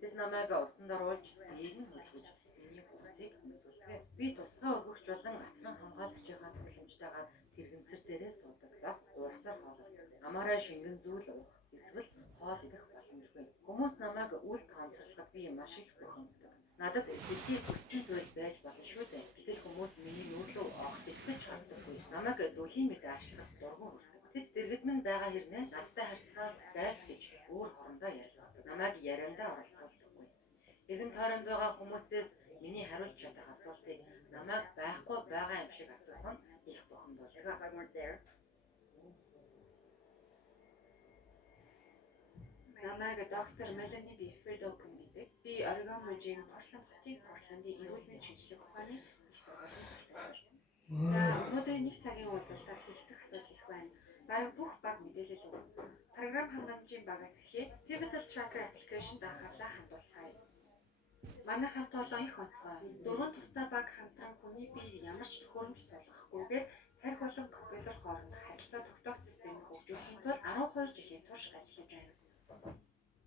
Тэд намайг усан доруулж биеийг нь хөлгөж миний хувцсыг хөмсөлдөг. Би тусгай өргөгч болон асран хамгаалагчийн тусламжтайгаар тэрэгэнцэр дээрээ суудаг. Бас уурсаар хоололдог. Амаараа шингэн зүйл уух эсвэл хоол идэх боломжгүй. Хүмүүс намайг үл тоомсорлоход би маш их бухимддаг. Надад дэлхий хүссэн зүйл байж болно шүү дээ. Гэтэл хүмүүс миний нүүрлөө огт итгэж чаддаггүй. Намайг дүүлийн мэд аашлахад дургуун хүрдэг. Тэд дэргэд минь байгаа хэрнээ надтай харьцахаас зайлс гэж өөр хорондоо ярьдаг. Намайг яриандаа оролцуулдаггүй. Эргэн тойронд байгаа хүмүүсээс миний хариулж чадах асуултыг намайг байхгүй байгаа юм шиг асуух нь их бухимдуулдаг. Намайг доктор Мелани B. Friedolkin гэдэг. Би Орегон мужийн Портланд хотын Портландын эрүүл мэндийн шинжилгээ ухааны их сургуулийн профессор. За өнөөдрийн нэг цагийн уулзалтаар хэлцэх асуудал их байна. Бараг бүх баг мэдээлэл өгнө. Програм хангамжийн багаас эхлээд Pivotal Tracker application анхаарлаа хандуулцгаая. Манай хамт олон их онцгой. Дөрвөн тусдаа баг хамтран хүний бие ямар ч төхөөрөмж суулгахгүйгээр тархи болон компьютер хоорондох харилцаа тогтоох системийг хөгжүүлэхийн тулд 12 жилийн турш ажиллаж байна.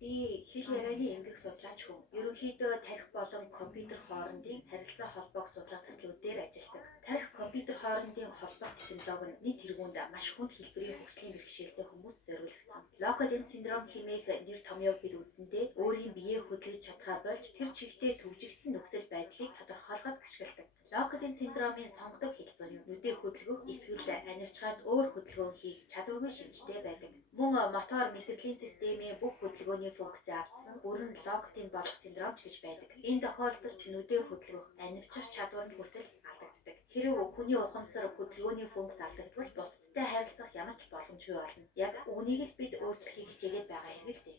Би хэл ярианы эмгэг судлаач хүн. Ерөнхийдөө тархи болон компьютер хоорондын харилцаа холбоог судлах төслүүдээр ажилладаг. Тархи компьютер хоорондын холбох технологи нь нийт тэргуунд маш хүнд хэлбэрийн хөгжлийн бэрхшээлтэй хүмүүст зориулагдсан. Локоден синдром хэмээх нэр томьёог бид үздэндээ өөрийн биеэ хөдөлгөж чадхаа болж тэр чигтээ төвжигдсэн нөхцөл байдлыг тодорхойлоход ашигладаг. Локоден синдромын сонгодог хэлбэр нь нүдээ хөдөлгөх эсвэл анивчгаас өөр хөдөлгөөн хийх чадваргүй шинжтэй байдаг. Мөн мотор мэдрэлийн системийн бүх хөдөлгөөний функцээ алдсан бүрэн локоден болох синдромч гэж байдаг. Энэ тохиолдолд нүдээ хөдөлгөх, анивчих чадвар нь хүртэл алдагддаг. Хэрэв хүний ухамсар хөдөлгөөний функц алдагдвал бусдтай харилцах ямар ч боломжгүй болно. Яг үүнийг л бид өөрчлөхийг хичээгээд байгаа юм л дээ.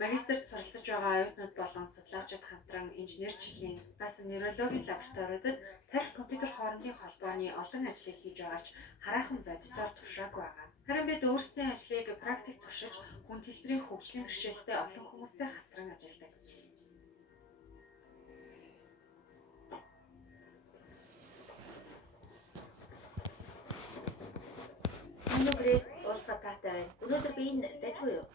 Магистрт суралцж байгаа оюутнууд болон судлаачид хамтран инженерчлэлийн бас нейрологийн лабораториудад тархи компьютер хоорондын холбооны олон ажлыг хийж байгаач хараахан боддоор туршаагүй байгаа. Харин бид өөрсдийн ажлыг практик туршиж, хүнд хэлбэрийн хөгжлийн бэрхшээлтэй олон хүмүүстэй хамтран ажилладаг. Өнөөдөр уулзах таатай байна. Өнөөдөр би энэ дайггүй юу?